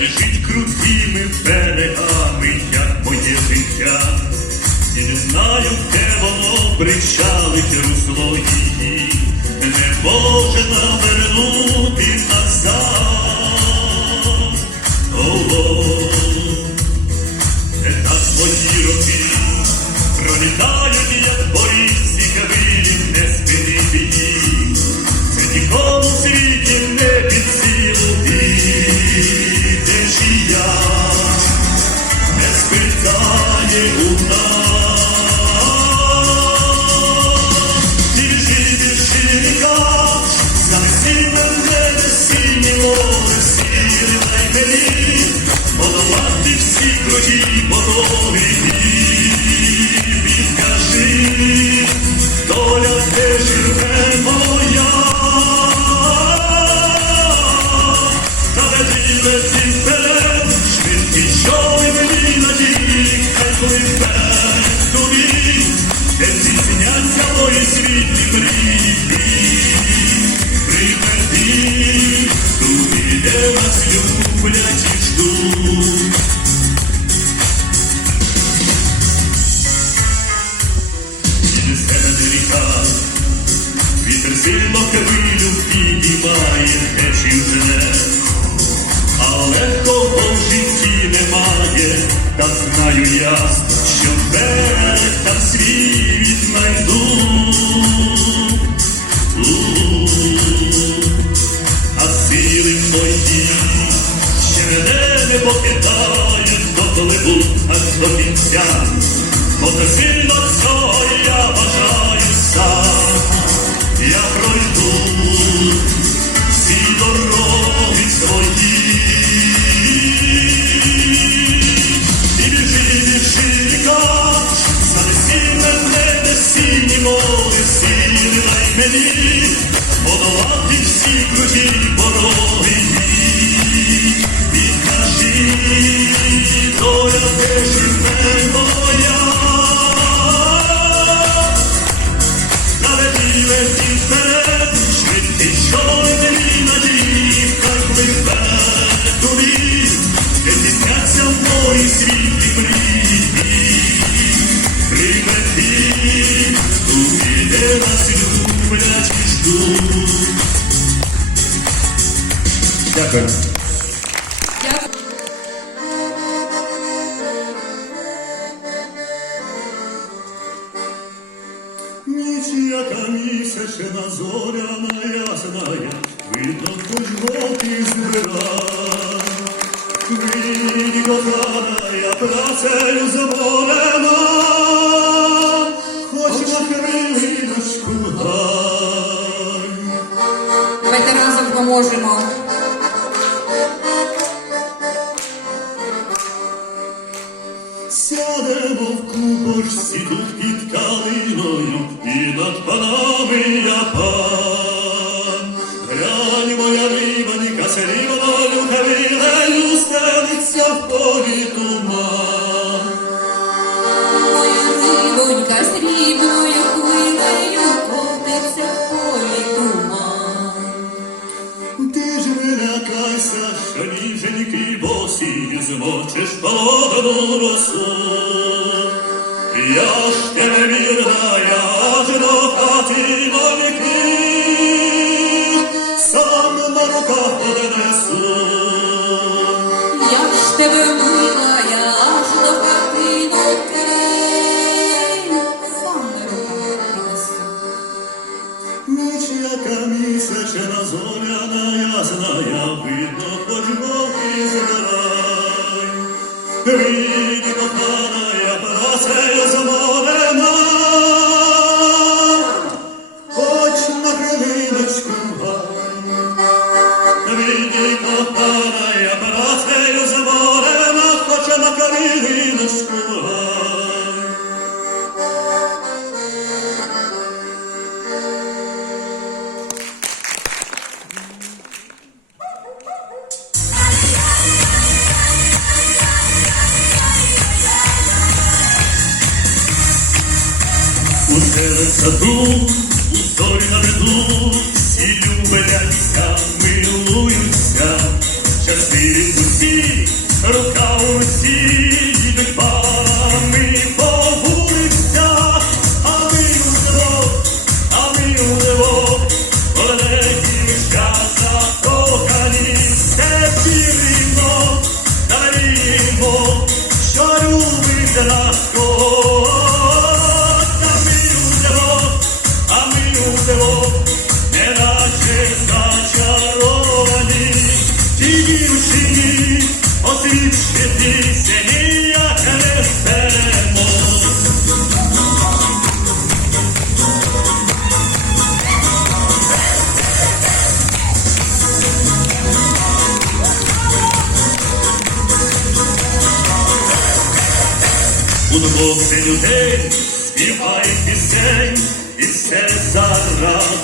біжить крутими берегами, як моє життя, і не знаю, де воно причалить русло її, не може навернути назад. О, не так мої роки пролітають. Aleluya. you. до кінця, Мотосильно цього я бажаю сам, я пройду всі дороги свої. Thank. веселим саду, долі на виду, і любляться, милуються, щасливі усі, рука у.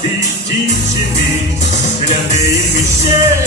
ти дівчини, для неї ще.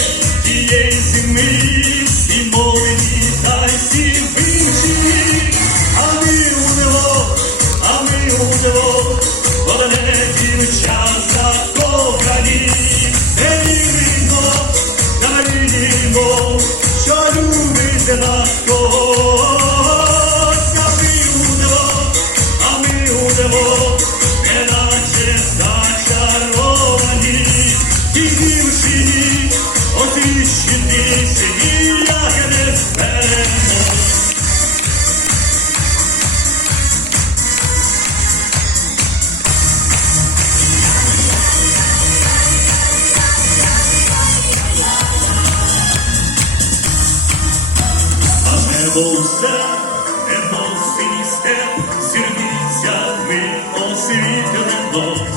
світло,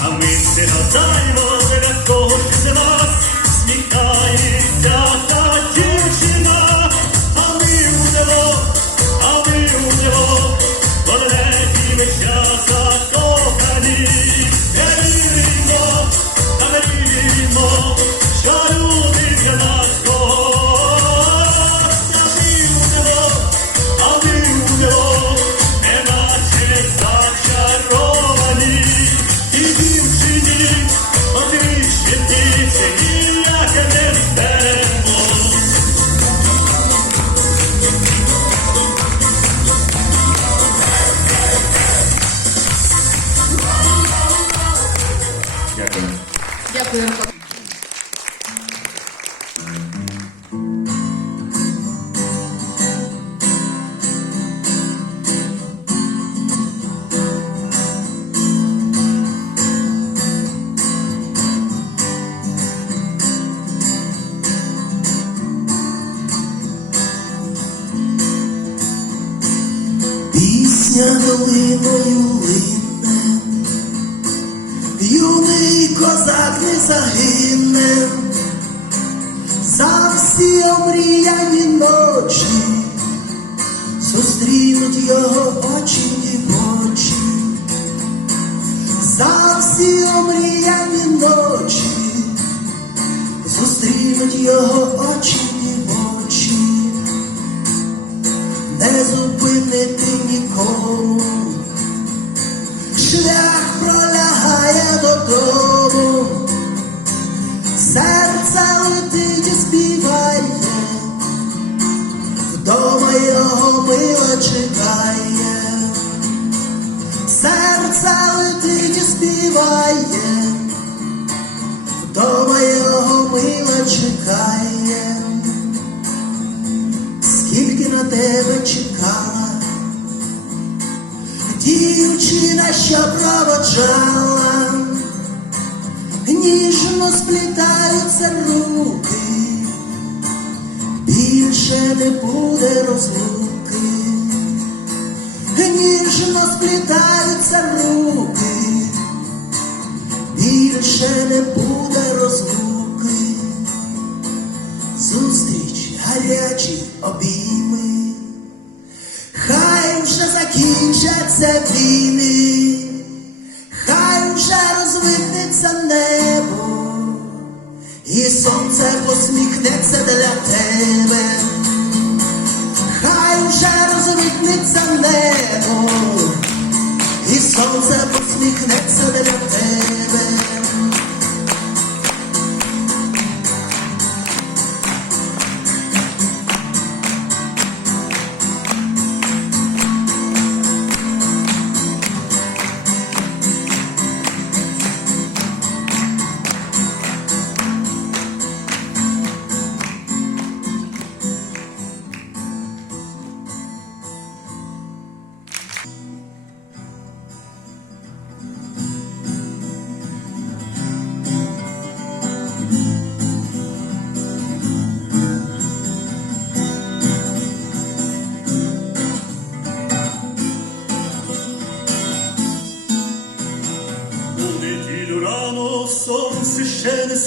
а ми все гадаємо. ті омріяні ночі, зустрінуть його очі дівочі, за всі омріяні ночі, зустрінуть його очі і очі, не зупинити нікому. чекає, скільки на тебе чекала, дівчина, що проводжала, ніжно сплітаються руки, більше не буде розлуки, ніжно сплітаються руки. серце посміхнеться для тебе, хай уже розвитнеться небо, і сонце посміхнеться для тебе.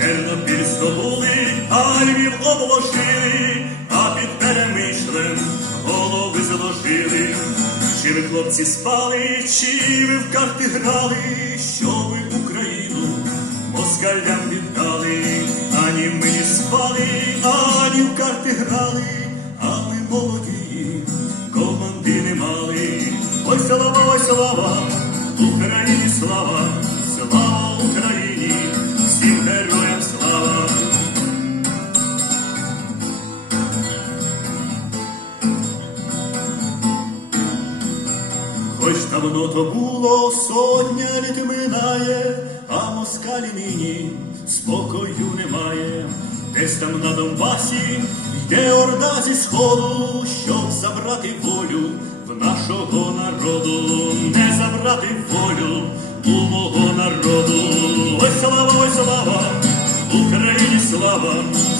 Тернопіль здобули, а Львів обложили, а під перемишлем голови заложили. Чи ви, хлопці, спали, чи ви в карти грали, що ви Україну москалям віддали, ані ми не спали, ані в карти грали, а ми молоді, команди не мали. Ой, слава, ой, слава, давно то було, сотня літ минає, а москалі нині спокою немає. Десь там на Донбасі йде орда зі сходу, щоб забрати волю в нашого народу, не забрати волю у мого народу. Ой, слава, ой, слава, Україні слава,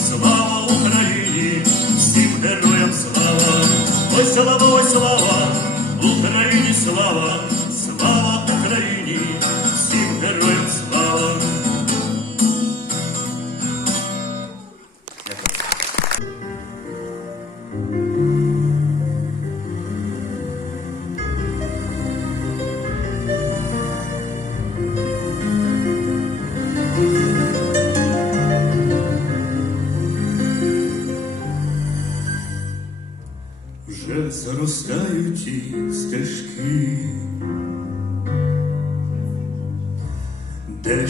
слава Україні, всім героям слава, ой, слава, ой, слава, Україні слава,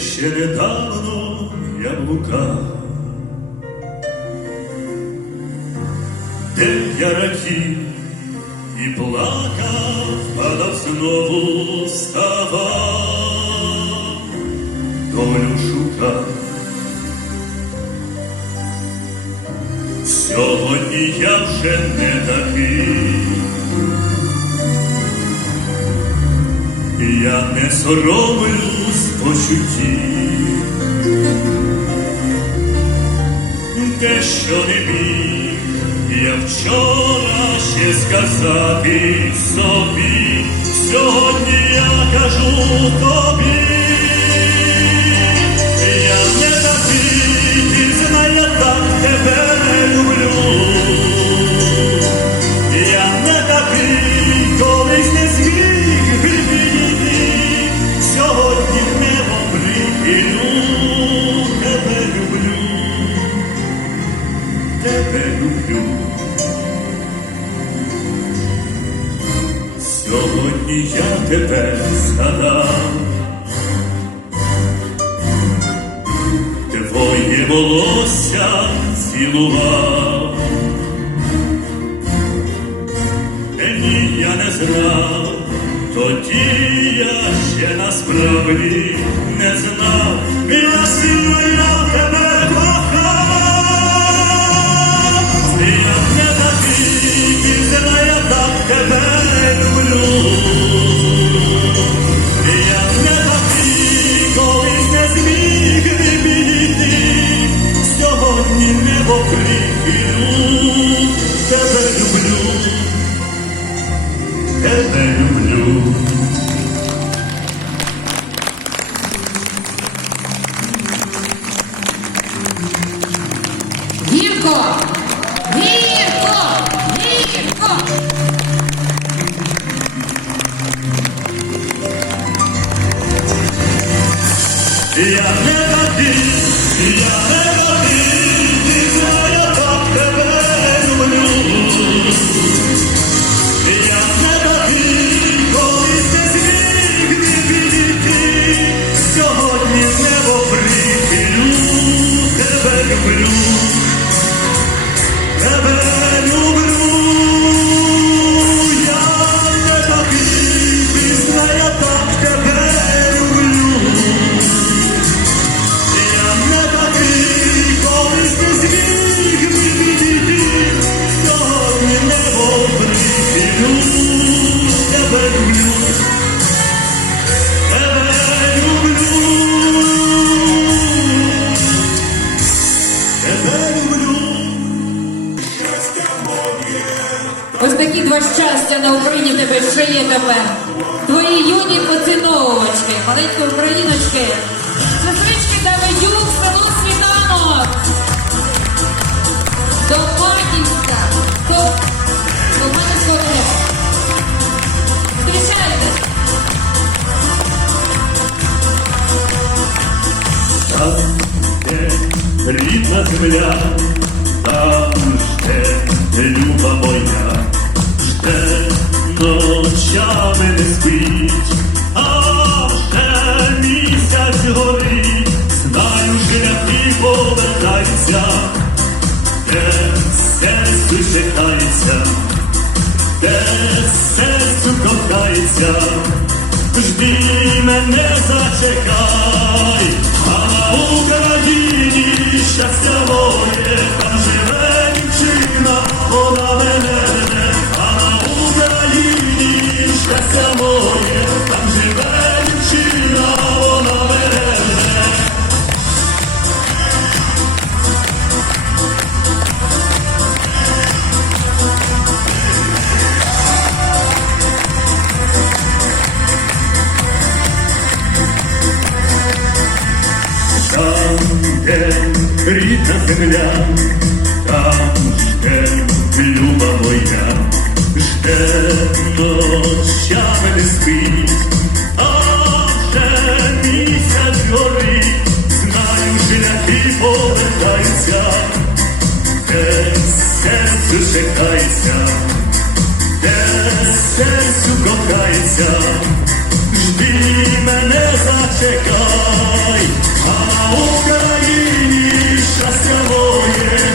ще недавно я блукав, де я радів і плакав, падав знову вставав, долю шукав. Сьогодні я вже не такий, я не соромлюсь почуттів, те, що не міг, я вчора ще сказати собі, сьогодні я кажу тобі. Тебе згадав. Твоє волосся цілував, ні, я не знав, тоді я ще насправді не знав, я сильно я тебе на Україні в тебе ще є тепер. Твої юні поціновувачки, маленькі україночки, сестрички Давидюк, село Світанок. До Матінська, до, до Матінського ТЕС. Зустрічайте. Там, де рідна земля, там жде люба моя, ночами не спить, а вже місяць горить, знаю, шляхи повертаються, де серцю чекається, де серцю ковтається, жди мене зачекай, рідна земля, там жде люба моя, жде ночами не спить, а вже місяць горить, знаю, шляхи повертаються, де серце чекається, де серцю кохається. Жди мене зачекай, а Україні щастя моє,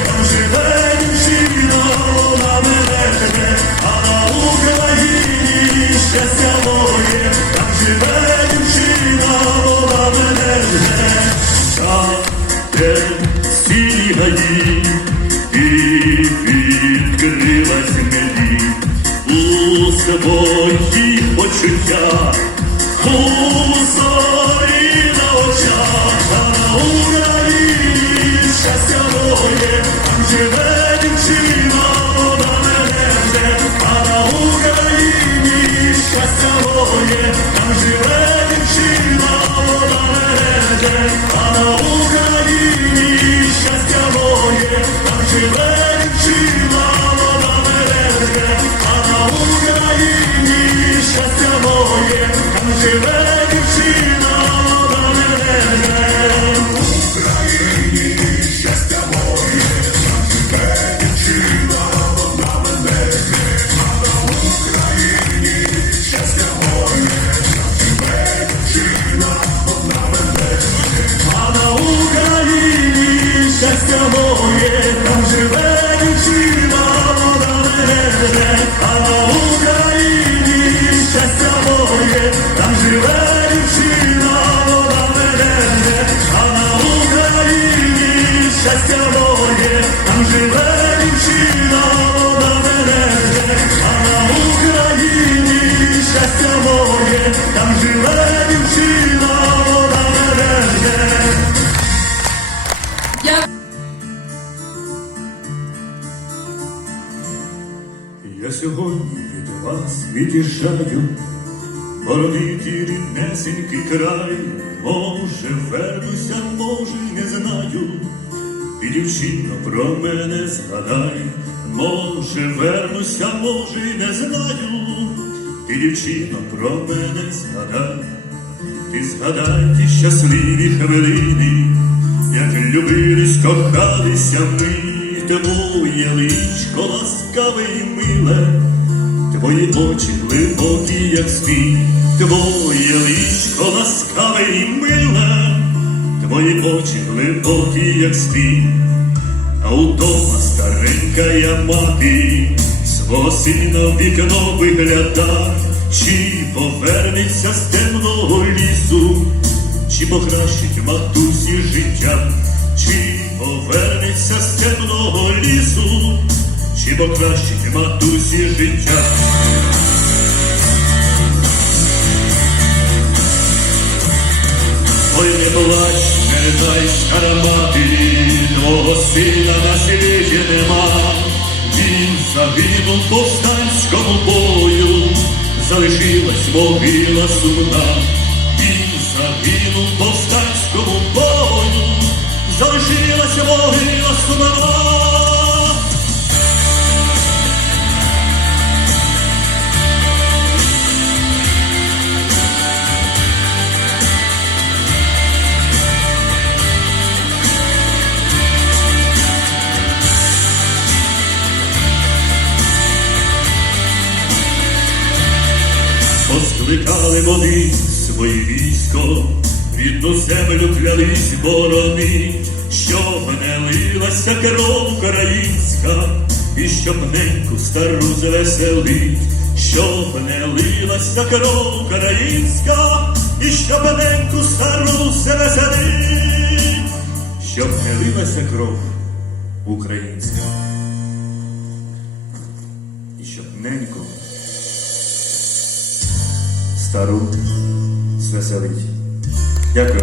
від'їжджаю, боронити ріднесенький край, може, вернуся, може, не знаю. Ти, дівчино, про мене згадай, може, вернуся, може, не знаю. Ти, дівчино, про мене згадай, ти згадай ті щасливі хвилини, як любились, кохалися ми, твоє личко ласкаве і миле, твої очі глибокі, як спій, твоє личко ласкаве і миле, твої очі глибокі, як спій, а удома старенька я мати, свого сина вікно вигляда, чи повернеться з темного лісу, чи покращить матусі життя, чи повернеться з темного лісу, чи покращить матусі життя. Ой, не плач, не дай скарамати, твого сина на світі нема, він загинув повстанському бою, залишилась могила сумна. Він загинув повстанському бою, залишилася могила сумна. Поскликали вони своє військо, рідну землю клялись борони, щоб не лилася кров українська, і щоб неньку стару звеселить, щоб не лилася кров українська, і щоб неньку стару звеселить, щоб не лилася кров українська, і щоб неньку стару свеселить. Дякую.